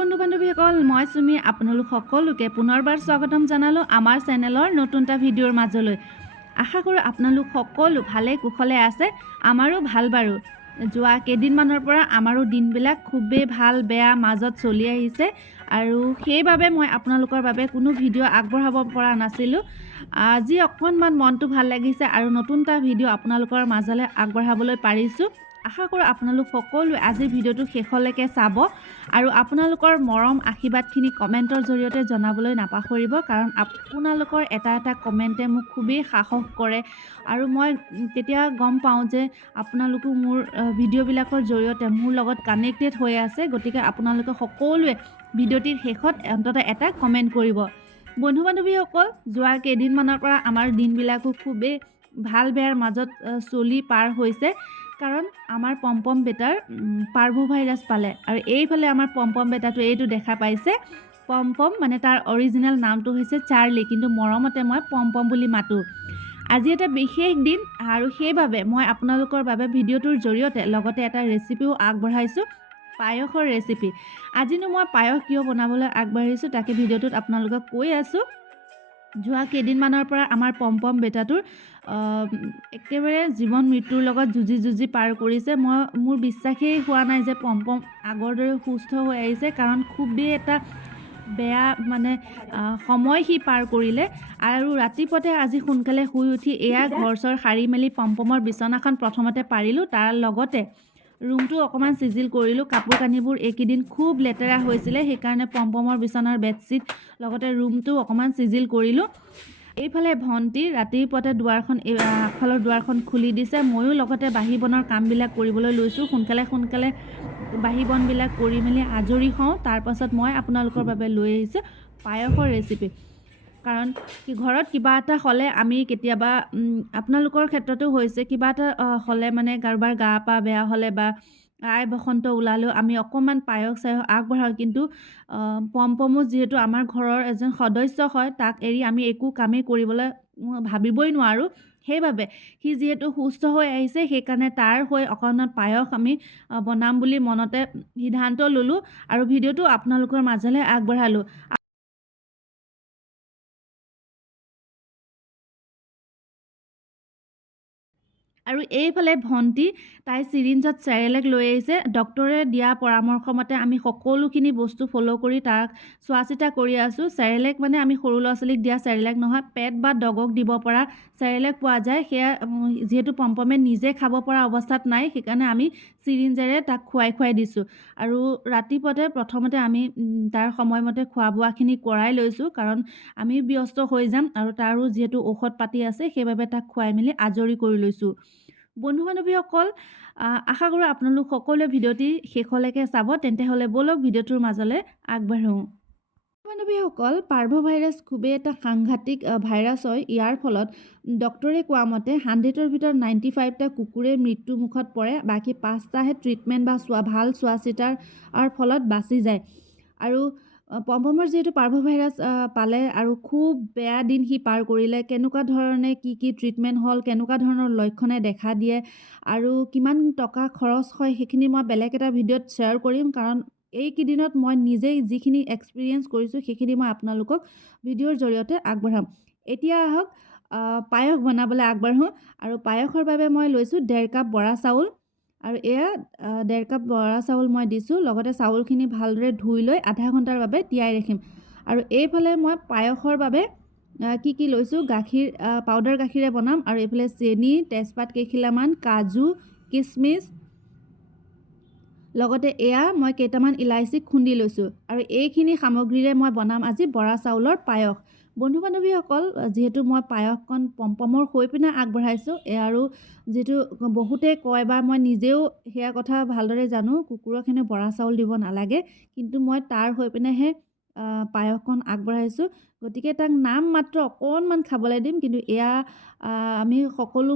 বন্ধু বান্ধৱীসকল মই সুমি আপোনালোক সকলোকে পুনৰবাৰ স্বাগতম জনালোঁ আমাৰ চেনেলৰ নতুন এটা ভিডিঅ'ৰ মাজলৈ। আশা কৰোঁ আপোনালোক সকলো ভালে কুশলে আছে। আমাৰো ভাল বাৰু। যোৱা কেইদিনমানৰ পৰা আমাৰো দিনবিলাক খুবেই ভাল বেয়া মাজত চলি আহিছে আৰু সেইবাবে মই আপোনালোকৰ বাবে কোনো ভিডিঅ' আগবঢ়াব পৰা নাছিলোঁ। আজি অকণমান মনটো ভাল লাগিছে আৰু নতুন এটা ভিডিঅ' আপোনালোকৰ মাজলৈ আগবঢ়াবলৈ পাৰিছোঁ। আশা কৰোঁ আপোনালোক সকলোৱে আজিৰ ভিডিঅ'টো শেষলৈকে চাব আৰু আপোনালোকৰ মৰম আশীৰ্বাদখিনি কমেণ্টৰ জৰিয়তে জনাবলৈ নাপাহৰিব, কাৰণ আপোনালোকৰ এটা এটা কমেণ্টে মোক খুবেই সাহস কৰে আৰু মই তেতিয়া গম পাওঁ যে আপোনালোকো মোৰ ভিডিঅ'বিলাকৰ জৰিয়তে মোৰ লগত কানেক্টেড হৈ আছে। গতিকে আপোনালোকে সকলোৱে ভিডিঅ'টিৰ শেষত অন্ততঃ এটা কমেণ্ট কৰিব। বন্ধু বান্ধৱীসকল, যোৱা কেইদিনমানৰ পৰা আমাৰ দিনবিলাকো খুবেই ভাল বেয়াৰ মাজত চলি পাৰ হৈছে, কাৰণ আমাৰ পম্পম বেটাৰ পাৰ্ভো ভাইৰাছ পালে আৰু এইফালে আমাৰ পম্পম বেটাটো এইটো দেখা পাইছে। পম্পম মানে তাৰ অৰিজিনেল নামটো হৈছে চাৰ্লি, কিন্তু মৰমতে মই পম্পম বুলি মাতোঁ। আজি এটা বিশেষ দিন আৰু সেইবাবে মই আপোনালোকৰ বাবে ভিডিঅ'টোৰ জৰিয়তে লগতে এটা ৰেচিপিও আগবঢ়াইছোঁ, পায়সৰ ৰেচিপি। আজিনো মই পায়স কিয় বনাবলৈ আগবাঢ়িছোঁ তাকে ভিডিঅ'টোত আপোনালোকক কৈ আছোঁ। যোৱা কেইদিনমানৰ পৰা আমাৰ পম্পম বেটাটোৰ একেবাৰে জীৱন মৃত্যুৰ লগত যুঁজি পাৰ কৰিছে। মোৰ বিশ্বাসেই হোৱা নাই যে পম্পম আগৰ দৰে সুস্থ হৈ আহিছে, কাৰণ খুবেই এটা বেয়া সময় সি পাৰ কৰিলে। আৰু ৰাতিপুৱাতে আজি সোনকালে শুই উঠি এয়া ঘৰ চৰ সাৰি মেলি পম্পমৰ বিচনাখন প্ৰথমতে পাৰিলোঁ, তাৰ লগতে ৰুমটো অকণমান চিজিল কৰিলোঁ। কাপোৰ কানিবোৰ এইকেইদিন খুব লেতেৰা হৈছিলে, সেইকাৰণে পম্পমৰ বিচনাৰ বেডশ্বীট লগতে ৰুমটো অকণমান চিজিল কৰিলোঁ। এইফালে ভণ্টি ৰাতিপুৱাতে আগফালৰ দুৱাৰখন খুলি দিছে। ময়ো লগতে বাঢ়ি বনৰ কামবিলাক কৰিবলৈ লৈছোঁ। সোনকালে বাঢ়ি বনবিলাক কৰি মেলি আজৰি হওঁ। তাৰপাছত মই আপোনালোকৰ বাবে লৈ আহিছোঁ পায়সৰ ৰেচিপি। কাৰণ ঘৰত কিবা এটা হ'লে আমি কেতিয়াবা আপোনালোকৰ ক্ষেত্ৰতো হৈছে, কিবা এটা হ'লে কাৰোবাৰ গা পা বেয়া হ'লে বা আই বসন্ত ওলালেও আমি অকণমান পায়স আগবঢ়াওঁ। কিন্তু পম্পমো যিহেতু আমাৰ ঘৰৰ এজন সদস্য হয়, তাক এৰি আমি একো কামেই কৰিবলৈ ভাবিবই নোৱাৰোঁ। সেইবাবে সি যিহেতু সুস্থ হৈ আহিছে, সেইকাৰণে তাৰ হৈ অকণমান পায়স আমি বনাম বুলি মনতে সিদ্ধান্ত ল'লোঁ আৰু ভিডিঅ'টো আপোনালোকৰ মাজলৈ আগবঢ়ালোঁ। আৰু এইফালে ভণ্টি তাই চিৰিঞ্জত চেৰেলেক লৈ আহিছে। ডক্টৰে দিয়া পৰামৰ্শ মতে আমি সকলোখিনি বস্তু ফ'ল' কৰি তাক চোৱা চিতা কৰি আছোঁ। চেৰেলেক আমি সৰু ল'ৰা ছোৱালীক দিয়া চেৰেলেক নহয়, পেট বা ডগক দিব পৰা চেৰেলেক পোৱা যায়। সেয়া যিহেতু পম্পমে নিজে খাব পৰা অৱস্থাত নাই, সেইকাৰণে আমি চিৰিঞ্জেৰে তাক খুৱাই দিছোঁ। আৰু ৰাতিপুৱাতে প্ৰথমতে আমি তাৰ সময়মতে খোৱা বোৱাখিনি কৰাই লৈছোঁ, কাৰণ আমি ব্যস্ত হৈ যাম আৰু তাৰো যিহেতু ঔষধ পাতি আছে, সেইবাবে তাক খুৱাই মেলি আজৰি কৰি লৈছোঁ। বন্ধু বান্ধৱীসকল, আশা কৰোঁ আপোনালোক সকলোৱে ভিডিঅ'টি শেষলৈকে চাব। তেন্তে হ'লে ব'লক ভিডিঅ'টোৰ মাজলৈ আগবাঢ়োঁ। বান্ধৱীসকল, পাৰ্ভো ভাইৰাছ খুবেই এটা সাংঘাতিক ভাইৰাছ হয়। ইয়াৰ ফলত ডক্টৰে কোৱা মতে 100ৰ ভিতৰত 95টা কুকুৰে মৃত্যু মুখত পৰে, বাকী 5টাহে ট্ৰিটমেণ্ট বা ভাল চোৱা চিতাৰ ফলত বাচি যায়। আৰু পম্পমৰ যিহেতু পাৰ্ভো ভাইৰাছ পালে আৰু খুব বেয়া দিন সি পাৰ কৰিলে। কেনেকুৱা ধৰণে কি ট্ৰিটমেণ্ট হ'ল, কেনেকুৱা ধৰণৰ লক্ষণে দেখা দিয়ে আৰু কিমান টকা খৰচ হয়, সেইখিনি মই বেলেগ এটা ভিডিঅ'ত শ্বেয়াৰ কৰিম, কাৰণ এইকেইদিনত মই নিজেই যিখিনি এক্সপিৰিয়েঞ্চ কৰিছোঁ সেইখিনি মই আপোনালোকক ভিডিঅ'ৰ জৰিয়তে আগবঢ়াম। এতিয়া আহক পায়স বনাবলৈ আগবাঢ়োঁ। আৰু পায়সৰ বাবে মই লৈছোঁ 1.5 কাপ বৰা চাউল, আৰু এয়া 1.5 কাপ বৰা চাউল মই দিছোঁ। লগতে চাউলখিনি ভালদৰে ধুই লৈ আধা ঘণ্টাৰ বাবে তিয়াই ৰাখিম। আৰু এইফালে মই পায়সৰ বাবে কি লৈছোঁ, গাখীৰ পাউডাৰ গাখীৰে বনাম, আৰু এইফালে চেনি, তেজপাত কেইখিলামান, কাজু, কিচমিচ, লগতে এয়া মই কেইটামান ইলাইচি খুন্দি লৈছোঁ। আৰু এইখিনি সামগ্ৰীৰে মই বনাম আজি বৰা চাউলৰ পায়স। বন্ধু বান্ধৱীসকল, যিহেতু মই পায়সকণ পম্পমৰ হৈ পিনে আগবঢ়াইছোঁ, আৰু যিহেতু বহুতে কয় বা মই নিজেও সেয়া কথা ভালদৰে জানো, কুকুৰক হেনো বৰা চাউল দিব নালাগে, কিন্তু মই তাৰ হৈ পিনেহে পায়সকণ আগবঢ়াইছোঁ। গতিকে তাক নাম মাত্ৰ অকণমান খাবলৈ দিম, কিন্তু এয়া আমি সকলো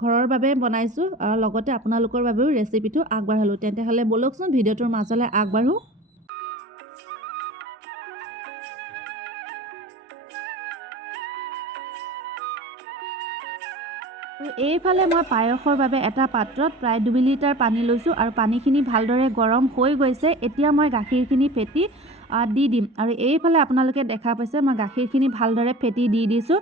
ঘৰৰ বাবে বনাইছোঁ, আৰু লগতে আপোনালোকৰ বাবেও ৰেচিপিটো আগবঢ়ালোঁ। তেন্তে হ'লে ব'লকচোন ভিডিঅ'টোৰ মাজলৈ আগবাঢ়োঁ। এইফালে মই পায়সৰ বাবে এটা পাত্ৰত প্ৰায় 2 লিটাৰ পানী লৈছোঁ আৰু পানীখিনি ভালদৰে গৰম হৈ গৈছে। এতিয়া মই গাখীৰখিনি ফেটি দি দিম আৰু এইফালে আপোনালোকে দেখা পাইছে মই গাখীৰখিনি ভালদৰে ফেটি দি দিছোঁ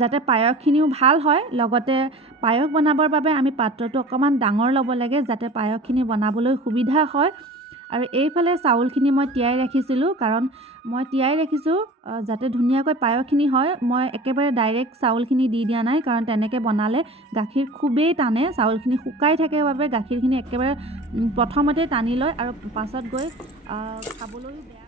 যাতে পায়সখিনিও ভাল হয়। লগতে পায়স বনাবৰ বাবে আমি পাত্ৰটো অকণমান ডাঙৰ ল'ব লাগে যাতে পায়সখিনি বনাবলৈ সুবিধা হয়। আৰু এইফালে চাউলখিনি মই তিয়াই ৰাখিছিলোঁ, কাৰণ মই তিয়াই ৰাখিছোঁ যাতে ধুনীয়াকৈ পায়সখিনি হয়। মই একেবাৰে ডাইৰেক্ট চাউলখিনি দি দিয়া নাই, কাৰণ তেনেকৈ বনালে গাখীৰ খুবেই টানে। চাউলখিনি শুকাই থাকে বাবে গাখীৰখিনি একেবাৰে প্ৰথমতেই টানি লয় আৰু পাছত গৈ খাবলৈও বেয়া।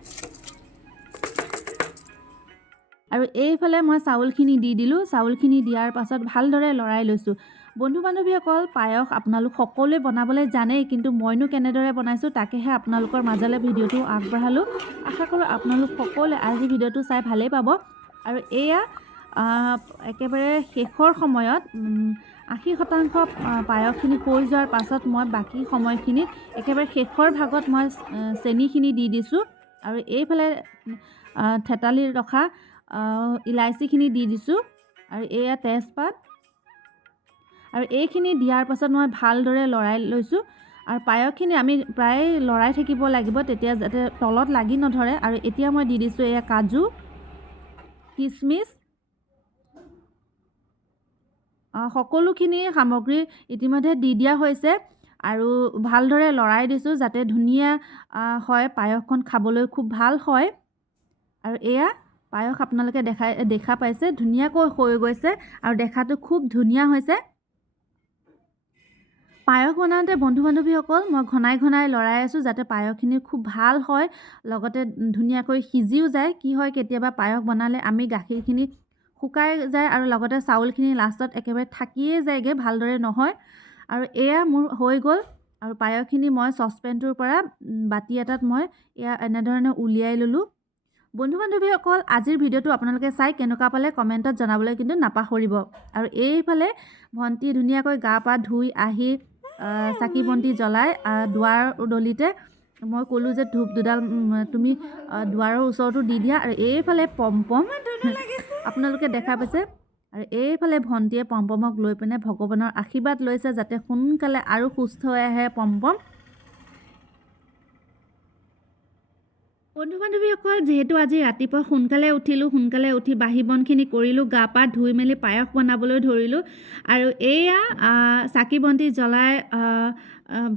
আৰু এইফালে মই চাউলখিনি দি দিলোঁ। চাউলখিনি দিয়াৰ পাছত ভালদৰে লৰাই লৈছোঁ। বন্ধু বান্ধৱীসকল, পায়স আপোনালোক সকলোৱে বনাবলৈ জানেই, কিন্তু মইনো কেনেদৰে বনাইছোঁ তাকেহে আপোনালোকৰ মাজলৈ ভিডিঅ'টো আগবঢ়ালোঁ। আশা কৰোঁ আপোনালোক সকলোৱে আজি ভিডিঅ'টো চাই ভালেই পাব। আৰু এয়া একেবাৰে শেষৰ সময়ত 80% পায়সখিনি হৈ যোৱাৰ পাছত মই বাকী সময়খিনিত একেবাৰে শেষৰ ভাগত মই চেনিখিনি দি দিছোঁ আৰু এইফালে থেতালি ৰখা ইলাইচিখিনি দি দিছোঁ আৰু এয়া তেজপাত। আৰু এইখিনি দিয়াৰ পাছত মই ভালদৰে লৰাই লৈছোঁ। আৰু পায়সখিনি আমি প্ৰায় লৰাই থাকিব লাগিব তেতিয়া যাতে তলত লাগি নধৰে। আৰু এতিয়া মই দি দিছোঁ এয়া কাজু, কিচমিচ, সকলোখিনি সামগ্ৰী ইতিমধ্যে দি দিয়া হৈছে আৰু ভালদৰে লৰাই দিছোঁ যাতে ধুনীয়া হয়, পায়সখন খাবলৈ খুব ভাল হয়। আৰু এয়া পায়স আপোনালোকে দেখা পাইছে ধুনীয়াকৈ হৈ গৈছে আৰু দেখাটো খুব ধুনীয়া হৈছে। পায়স বনাওঁতে বন্ধু বান্ধৱীসকল মই ঘনাই লৰাই আছোঁ যাতে পায়সখিনি খুব ভাল হয়, লগতে ধুনীয়াকৈ সিজিও যায়। কি হয়, কেতিয়াবা পায়স বনালে আমি গাখীৰখিনি শুকাই যায় আৰু লগতে চাউলখিনি লাষ্টত একেবাৰে থাকিয়ে যায়গৈ, ভালদৰে নহয়। আৰু এয়া মোৰ হৈ গ'ল আৰু পায়সখিনি মই চচপেনটোৰ পৰা বাতি এটাত মই এয়া এনেধৰণে উলিয়াই ল'লোঁ। বন্ধু বান্ধৱীসকল, আজিৰ ভিডিঅ'টো আপোনালোকে চাই কেনেকুৱা পালে কমেণ্টত জনাবলৈ কিন্তু নাপাহৰিব। আৰু এইফালে ভণ্টি ধুনীয়াকৈ গা পা ধুই আহি চাকি বন্তি জ্বলাই দুৱাৰ দলিতে মই ক'লোঁ যে ধূপ দুডাল তুমি দুৱাৰৰ ওচৰতো দি দিয়া। আৰু এইফালে পমপম আপোনালোকে দেখা পাইছে। আৰু এইফালে ভণ্টিয়ে পমপমক লৈ পিনে ভগৱানৰ আশীৰ্বাদ লৈছে যাতে সোনকালে আৰু সুস্থ হৈ আহে পমপম। বন্ধু বান্ধৱীসকল, যিহেতু আজি ৰাতিপুৱা সোনকালে উঠিলোঁ, সোনকালে উঠি বাহি বনখিনি কৰিলোঁ, গা পা ধুই মেলি পায়স বনাবলৈ ধৰিলোঁ। আৰু এয়া চাকি বন্তি জ্বলাই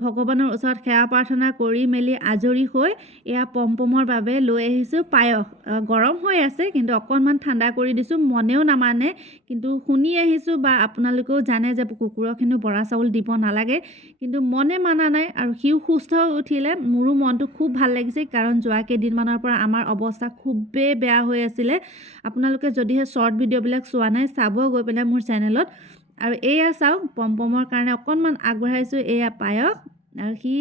ভগৱানৰ ওচৰত সেৱা প্ৰাৰ্থনা কৰি মেলি আজৰি হৈ এয়া পমপমৰ বাবে লৈ আহিছোঁ পায়স। গৰম হৈ আছে কিন্তু অকণমান ঠাণ্ডা কৰি দিছোঁ, মনেও নামানে কিন্তু শুনি আহিছোঁ বা আপোনালোকেও জানে যে কুকুৰক হেনো বৰা চাউল দিব নালাগে, কিন্তু মনে মানা নাই। আৰু সিও সুস্থ হৈ উঠিলে, মোৰো মনটো খুব ভাল লাগিছে, কাৰণ যোৱা কেইদিনমানৰ পৰা আমাৰ অৱস্থা খুবেই বেয়া হৈ আছিলে। আপোনালোকে যদিহে শ্বৰ্ট ভিডিঅ'বিলাক চোৱা নাই, চাব গৈ পেলাই মোৰ চেনেলত। আৰু এয়া চাওক, পমপমৰ কাৰণে অকণমান আগবঢ়াইছোঁ এয়া পায়স। আৰু সি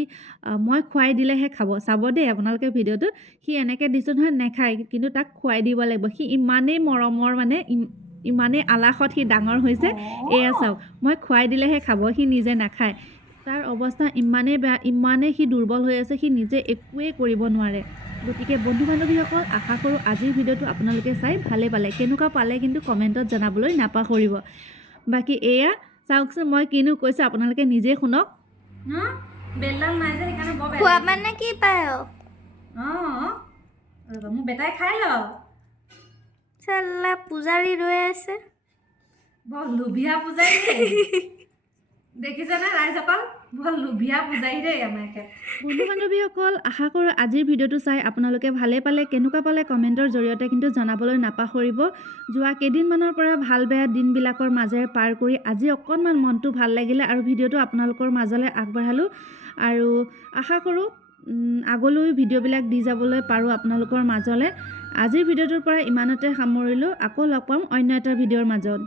মই খুৱাই দিলেহে খাব, চাব দেই আপোনালোকে ভিডিঅ'টোত। সি এনেকৈ দিছোঁ নহয়, নেখায়, কিন্তু তাক খুৱাই দিব লাগিব। সি ইমানেই মৰমৰ, মানে ইমানেই আলাসত সি ডাঙৰ হৈছে। এয়া চাওক, মই খুৱাই দিলেহে খাব, সি নিজে নাখায়। তাৰ অৱস্থা ইমানেই বেয়া, ইমানেই সি দুৰ্বল হৈ আছে, সি নিজে একোৱেই কৰিব নোৱাৰে। গতিকে বন্ধু বান্ধৱীসকল, আশা কৰোঁ আজিৰ ভিডিঅ'টো আপোনালোকে চাই ভালেই পালে। কেনেকুৱা পালে কিন্তু কমেণ্টত জনাবলৈ নাপাহৰিব। বাকী এয়া চাওকচোন, মই কিনো কৈছোঁ আপোনালোকে নিজে শুনক। বেলডাল নাই যে সেইকাৰণে বৰ বেয়া খোৱা মানে কি পায়স? মোৰ বেটাই খাই ল। চাল্লা পূজাৰী ৰৈ আছে, বৰ লোভিয়া পূজাৰী দেখিছেনে ৰাইজসকল, বৰ লোভিয়া পূজাৰী দেই আমাকে। বন্ধু বান্ধৱীসকল, আশা কৰোঁ আজিৰ ভিডিঅ'টো চাই আপোনালোকে ভালেই পালে। কেনেকুৱা পালে কমেণ্টৰ জৰিয়তে কিন্তু জনাবলৈ নাপাহৰিব। যোৱা কেইদিনমানৰ পৰা ভাল বেয়া দিনবিলাকৰ মাজেৰে পাৰ কৰি আজি অকণমান মনটো ভাল লাগিলে আৰু ভিডিঅ'টো আপোনালোকৰ মাজলৈ আগবঢ়ালোঁ। আৰু আশা কৰোঁ আগলৈ ভিডিঅ'বিলাক দি যাবলৈ পাৰোঁ আপোনালোকৰ মাজলৈ। আজিৰ ভিডিঅ'টোৰ পৰা ইমানতে সামৰিলোঁ। আকৌ লগ পাম অন্য এটা ভিডিঅ'ৰ মাজত।